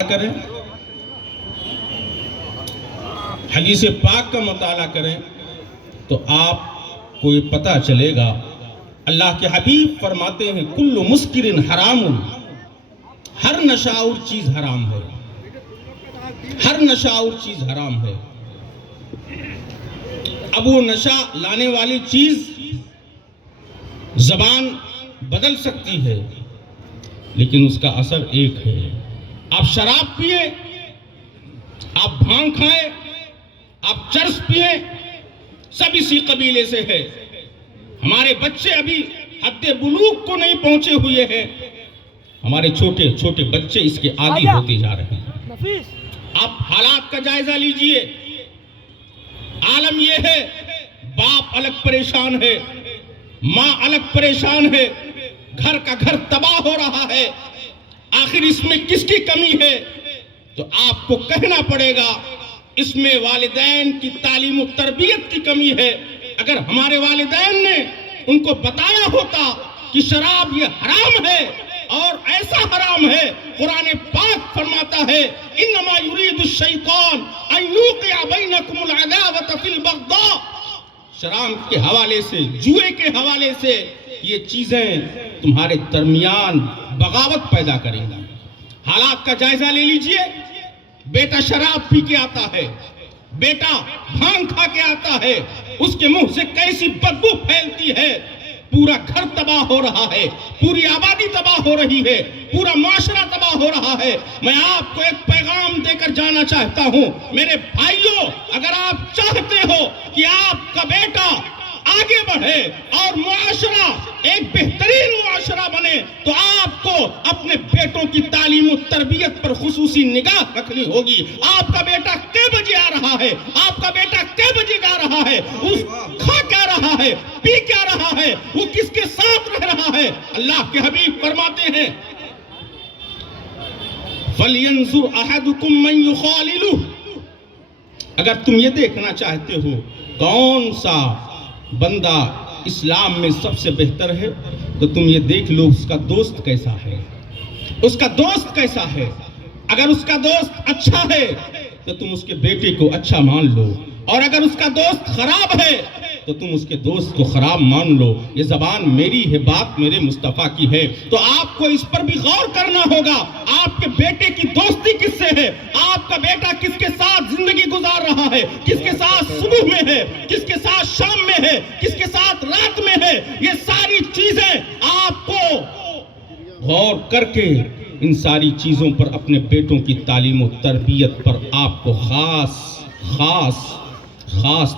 کریں، حدیث پاک کا مطالعہ کریں تو آپ کو یہ پتہ چلے گا۔ اللہ کے حبیب فرماتے ہیں کل مسکر حرام، ہر نشاور چیز حرام ہے، ہر نشاور چیز حرام ہے۔ اب وہ نشہ لانے والی چیز زبان بدل سکتی ہے لیکن اس کا اثر ایک ہے۔ آپ شراب پیئے، آپ بھانگ کھائیں، آپ چرس پیئیں، سب اسی قبیلے سے ہے۔ ہمارے بچے ابھی حد بلوغ کو نہیں پہنچے ہوئے ہیں، ہمارے چھوٹے چھوٹے بچے اس کے عادی ہوتے جا رہے ہیں۔ آپ حالات کا جائزہ لیجئے، عالم یہ ہے، باپ الگ پریشان ہے، ماں الگ پریشان ہے، گھر کا گھر تباہ ہو رہا ہے، آخر اس میں کس کی کمی ہے؟ تو آپ کو کہنا پڑے گا اس میں والدین کی تعلیم و تربیت کی کمی ہے۔ اگر ہمارے والدین نے ان کو بتایا ہوتا کہ شراب یہ حرام ہے اور ایسا حرام ہے، قرآن پاک فرماتا ہے انما یرید الشیطان ان یوقع بینکم العداوۃ فی البغضاء، شراب کے حوالے سے، جوئے کے حوالے سے یہ چیزیں تمہارے درمیان بغاوت پیدا کریں گا۔ حالات کا جائزہ لے لیجئے، بیٹا شراب پی کے آتا ہے، بیٹا بھانگ کھا کے آتا ہے، اس کے منہ سے کیسی بدبو پھیلتی ہے، پورا گھر تباہ ہو رہا ہے، پوری آبادی تباہ ہو رہی ہے، پورا معاشرہ تباہ ہو رہا ہے۔ میں آپ کو ایک پیغام دے کر جانا چاہتا ہوں، میرے بھائیوں، اگر آپ چاہتے ہو کہ آپ کا بیٹا آگے بڑھے اور معاشرہ ایک بہترین معاشرہ بنے تو آپ کو اپنے بیٹوں کی تعلیم و تربیت پر خصوصی نگاہ رکھنی ہوگی۔ آپ کا بیٹا کئے بجے آ رہا ہے، آپ کا بیٹا کئے بجے جا رہا ہے، اس کھا کیا رہا ہے، پی کیا رہا ہے، وہ کس کے ساتھ رہ رہا ہے۔ اللہ کے حبیب فرماتے ہیں فَلْيَنْظُرْ أَحَدُكُمْ مَنْ يُخَالِلُهُ، اگر تم یہ دیکھنا چاہتے ہو کون سا بندہ اسلام میں سب سے بہتر ہے تو تم یہ دیکھ لو اس کا دوست کیسا ہے، اس کا دوست کیسا ہے۔ اگر اس کا دوست اچھا ہے تو تم اس کے بیٹے کو اچھا مان لو، اور اگر اس کا دوست خراب ہے تو تم اس کے دوست کو خراب مان لو۔ یہ زبان میری ہے، بات میرے مصطفیٰ کی ہے، تو آپ کو اس پر بھی غور کرنا ہوگا۔ آپ کے بیٹے کی دوستی کس سے ہے، آپ کا بیٹا کس کے ساتھ زندگی گزار رہا ہے، کس کے ساتھ صبح میں ہے، کس کے ساتھ شام میں ہے، کس کے ساتھ رات میں ہے، یہ ساری چیزیں آپ کو غور کر کے ان ساری چیزوں پر اپنے بیٹوں کی تعلیم و تربیت پر آپ کو خاص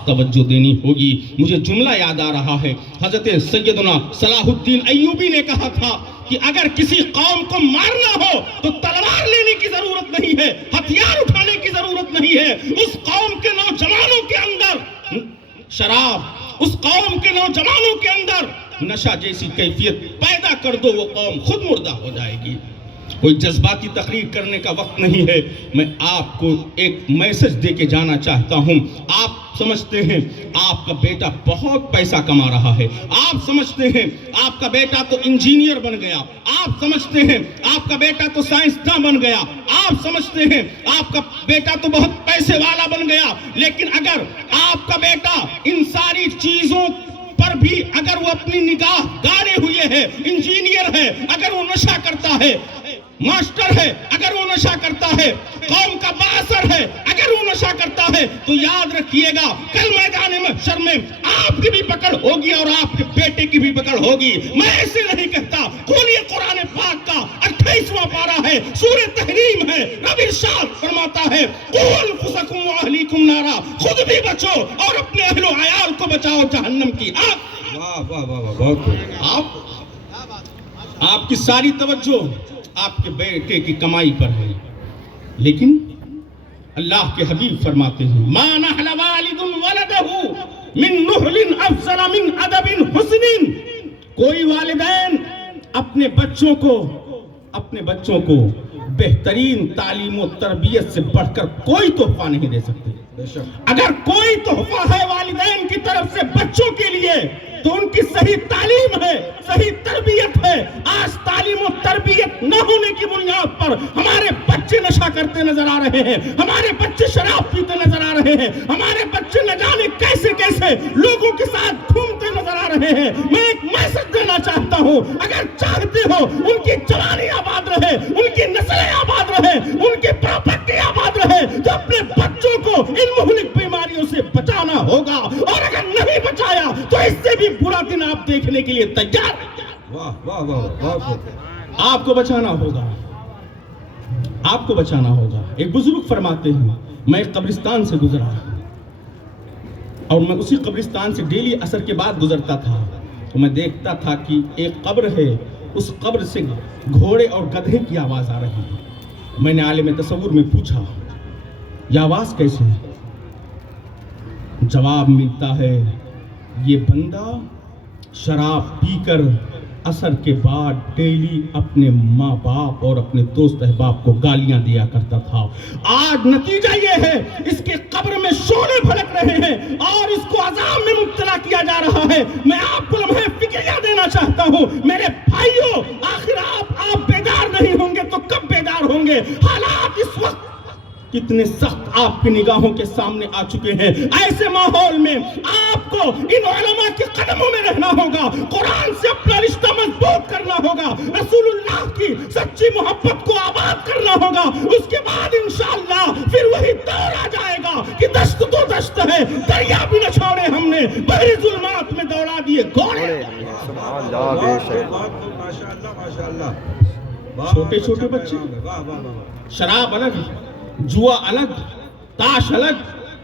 توجہ دینی ہوگی۔ مجھے جملہ یاد آ رہا ہے، حضرت سیدنا صلاح الدین ایوبی نے کہا تھا کہ اگر کسی قوم کو مارنا ہو تو تلوار لینے کی ضرورت نہیں ہے، ہتھیار اٹھانے کی ضرورت نہیں ہے، اس قوم کے نوجوانوں کے اندر شراب، اس قوم کے نوجوانوں کے اندر نشہ جیسی کیفیت پیدا کر دو، وہ قوم خود مردہ ہو جائے گی۔ کوئی جذباتی تقریر کرنے کا وقت نہیں ہے، میں آپ کو ایک میسج دے کے جانا چاہتا ہوں۔ آپ سمجھتے ہیں آپ کا بیٹا بہت پیسہ کما رہا ہے، آپ سمجھتے ہیں آپ کا بیٹا تو انجینئر بن گیا، آپ سمجھتے ہیں آپ کا بیٹا تو سائنسداں بن گیا، آپ سمجھتے ہیں آپ کا بیٹا تو بہت پیسے والا بن گیا، لیکن اگر آپ کا بیٹا ان ساری چیزوں پر بھی اگر وہ اپنی نگاہ گاڑے ہوئے ہے، انجینئر ہے، اگر وہ نشہ کرتا ہے، ماسٹر ہے، اگر وہ نشہ کرتا ہے، قوم کا بااثر ہے، اگر وہ نشہ کرتا ہے، تو یاد رکھیے گا کل میدان محشر میں آپ کی بھی پکڑ ہوگی اور آپ کے بیٹے کی بھی پکڑ ہوگی۔ میں ایسے نہیں کہتا، کھولیے قرآن پاک کا 28واں پارہ ہے، سورہ تحریم ہے، رب ارشاد فرماتا ہے قُوُّ أَنفُسَكُمْ وَأَهْلِيكُمْ نَارًا، خود بھی بچو اور اپنے اہل و عیال کو بچاؤ جہنم کی آگ۔ واہ واہ واہ، بہت آپ کی ساری توجہ آپ کے بیٹے کی کمائی پر ہے، لیکن اللہ کے حبیب فرماتے ہیں مَا نَحْلَ وَالِدٌ وَلَدَهُ مِن نُحْلٍ أَفْضَلَ مِنْ أَدَبٍ حُسْنٍ، کوئی والدین اپنے بچوں کو بہترین تعلیم و تربیت سے بڑھ کر کوئی تحفہ نہیں دے سکتے۔ اگر کوئی تحفہ ہے والدین کی طرف سے بچوں کے لیے تو ان کی صحیح تعلیم ہے, صحیح تربیت ہے. آج تعلیم و تربیت نہ ہونے کی بنیاد پر ہمارے بچے نشہ کرتے نظر آ رہے ہیں, ہمارے بچے شراب پیتے نظر آ رہے ہیں, ہمارے بچے نہ جانے کیسے کیسے لوگوں کے ساتھ گھومتے نظر آ رہے ہیں. میں ایک میسج دینا چاہتا ہوں, اگر چاہتے ہو ان کی جوانی آباد رہے, ان کی نسلیں آباد رہے, ان کی پراپرٹی آباد رہے, تو اپنے بچوں کو ان مہلک بیماریوں سے بچانا ہوگا. اور اگر نہیں بچایا تو اس سے بھی برا دن آپ دیکھنے کے لیے تیار ہیں. واہ واہ واہ واہ. آپ کو بچانا ہوگا, آپ کو بچانا ہوگا. ایک بزرگ فرماتے ہیں, میں ایک قبرستان سے گزرا اور میں اسی قبرستان سے ڈیلی عصر کے بعد گزرتا تھا, تو میں دیکھتا تھا کہ ایک قبر ہے, اس قبر سے گھوڑے اور گدھے کی آواز آ رہی ہے. میں نے عالم تصور میں پوچھا, یہ آواز کیسے ہے؟ جواب ملتا ہے, یہ بندہ شراب پی کر عصر کے بعد ڈیلی اپنے ماں باپ اور اپنے دوست احباب کو گالیاں دیا کرتا تھا. آج نتیجہ یہ ہے, اس کے قبر میں شعلے بھڑک رہے ہیں اور اس کو عذاب میں مبتلا کیا جا رہا ہے. میں آپ کو لمحے فکریہ دینا چاہتا ہوں میرے بھائیوں, آخر آپ بیدار نہیں ہوں گے تو کب بیدار ہوں گے؟ حالات اس وقت کتنے سخت آپ کی نگاہوں کے سامنے آ چکے ہیں. ایسے ماحول میں آپ کو ان علماء کے قدموں میں رہنا ہوگا, قرآن سے اپنا رشتہ مضبوط کرنا ہوگا, رسول اللہ کی سچی محبت کو آباد کرنا ہوگا. اس کے بعد انشاءاللہ پھر وہی دور آ جائے گا کہ دشت تو دشت ہے, دریا بھی نہ چھوڑے ہم نے, بحری ظلمات میں دوڑا دیے گھوڑے. چھوٹے چھوٹے بچے, شراب الگ, جوا الگ, تاش الگ,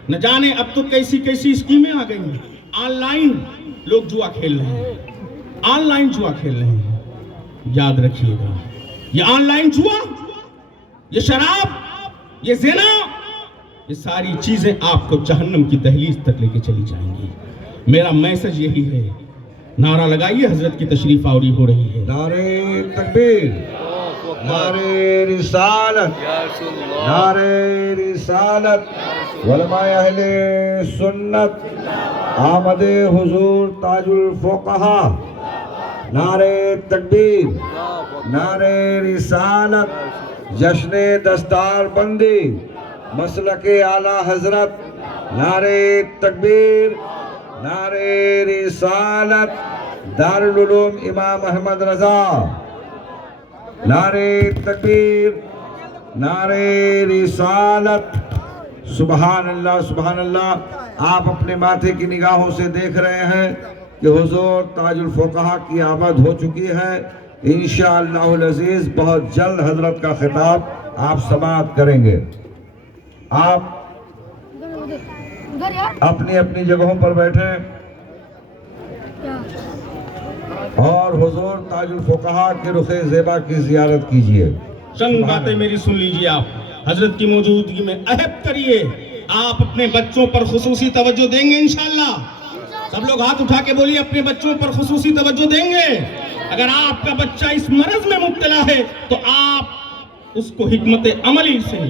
نہ جانے اب تو کیسی کیسی اسکیمیں آ گئی ہیں. آن لائن لوگ جوا کھیل رہے ہیں, آن لائن جوا کھیل رہے ہیں. یاد رکھیے گا, یہ آن لائن جوا, یہ شراب, یہ زنا, یہ ساری چیزیں آپ کو جہنم کی دہلیز تک لے کے چلی جائیں گی. میرا میسج یہی ہے, نعرہ لگائیے, حضرت کی تشریف آوری ہو رہی ہے. نعرے تکبیر, نعرے رسالت, نعرے رسالت, علماء اہل سنت, آمد حضور تاج الفقہا, نعرے تکبیر, نعرے رسالت, جشن دستار بندی, مسلک اعلیٰ حضرت, نعرے تکبیر, نعرے رسالت, دارالعلوم امام احمد رضا, نعرے تکبیر, نعرے رسالت. سبحان اللہ سبحان اللہ. آپ اپنے ماتھے کی نگاہوں سے دیکھ رہے ہیں کہ حضور تاج الفقہا کی آمد ہو چکی ہے. انشاءاللہ العزیز بہت جلد حضرت کا خطاب آپ سماعت کریں گے. آپ اپنی اپنی جگہوں پر بیٹھیں اور حضور تاج الفقہا کے رخ زیبا کی زیارت کیجئے. چند باتیں میری سن لیجئے. آپ حضرت کی موجودگی میں عہد کریے, آپ اپنے بچوں پر خصوصی توجہ دیں گے انشاءاللہ. سب لوگ ہاتھ اٹھا کے بولیے, اپنے بچوں پر خصوصی توجہ دیں گے. اگر آپ کا بچہ اس مرض میں مبتلا ہے تو آپ اس کو حکمت عملی سے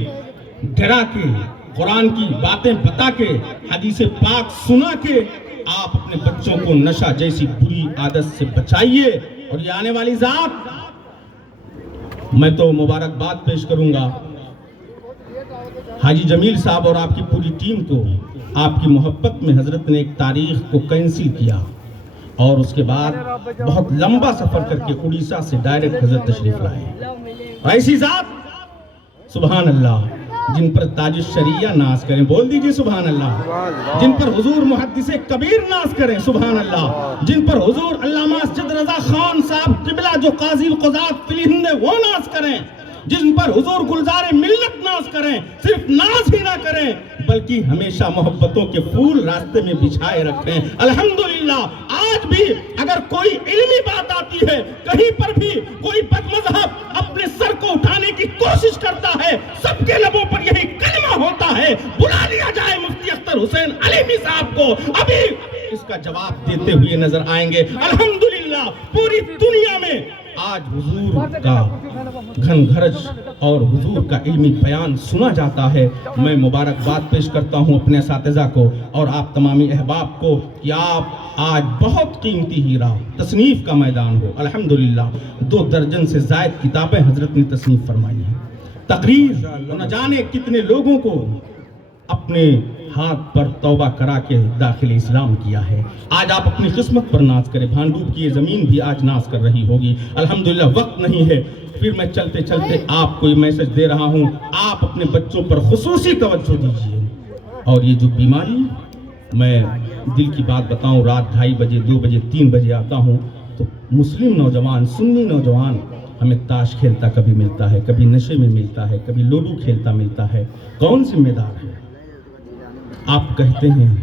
ڈرا کے, قرآن کی باتیں بتا کے, حدیث پاک سنا کے آپ اپنے بچوں کو نشہ جیسی بری عادت سے بچائیے. اور یہ آنے والی ذات, میں تو مبارکباد پیش کروں گا حاجی جمیل صاحب اور آپ کی پوری ٹیم کو. آپ کی محبت میں حضرت نے ایک تاریخ کو کینسل کیا اور اس کے بعد بہت لمبا سفر کر کے اڑیسہ سے ڈائریکٹ حضرت تشریف لائے. ایسی ذات سبحان اللہ جن پر تاج الشریعہ ناز کریں, بول دیجئے سبحان اللہ. جن پر حضور محدث کبیر ناز کریں, سبحان اللہ. جن پر حضور علامہ اسجد رضا خان صاحب قبلہ جو قاضی القضات فی الہند وہ ناز کریں. جن پر حضور گلزار ملت ناز کریں, صرف ناز ہی نہ کریں بلکہ ہمیشہ محبتوں کے پھول راستے میں بچھائے رکھیں. الحمدللہ آج بھی اگر کوئی علمی بات آتی ہے, کہیں پر بھی کوئی بد مذہب اپنے سر کو اٹھانے کی کوشش کرتا ہے, سب کے لبوں پر یہی کلمہ ہوتا ہے, بلا لیا جائے مفتی اختر حسین علیمی صاحب کو, ابھی اس کا جواب دیتے ہوئے نظر آئیں گے. الحمدللہ پوری دنیا میں آج حضور کا گھن گھرج اور حضور کا علمی بیان سنا جاتا ہے۔ میں مبارکباد پیش کرتا ہوں اپنے اساتذہ کو اور آپ تمامی احباب کو کہ آپ آج بہت قیمتی ہیرا تصنیف کا میدان ہو۔ الحمدللہ 2 درجن سے زائد کتابیں حضرت نے تصنیف فرمائی ہیں، تقریر نہ جانے کتنے لوگوں کو اپنے ہاتھ پر توبہ کرا کے داخل اسلام کیا ہے۔ آج آپ اپنی قسمت پر ناز کریں، بھانڈوب کی یہ زمین بھی آج ناز کر رہی ہوگی۔ الحمدللہ وقت نہیں ہے، پھر میں چلتے چلتے آپ کو یہ میسج دے رہا ہوں، آپ اپنے بچوں پر خصوصی توجہ دیجیے۔ اور یہ جو بیماری، میں دل کی بات بتاؤں، رات 2:30 بجے 2 بجے 3 بجے آتا ہوں تو مسلم نوجوان، سنی نوجوان ہمیں تاش کھیلتا کبھی ملتا ہے، کبھی نشے میں ملتا ہے، کبھی لوڈو کھیلتا ملتا ہے۔ کون ذمہ دار ہے؟ آپ کہتے ہیں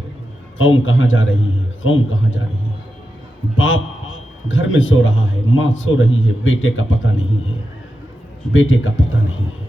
قوم کہاں جا رہی ہے، قوم کہاں جا رہی ہے؟ باپ گھر میں سو رہا ہے، ماں سو رہی ہے، بیٹے کا پتہ نہیں ہے، بیٹے کا پتہ نہیں ہے۔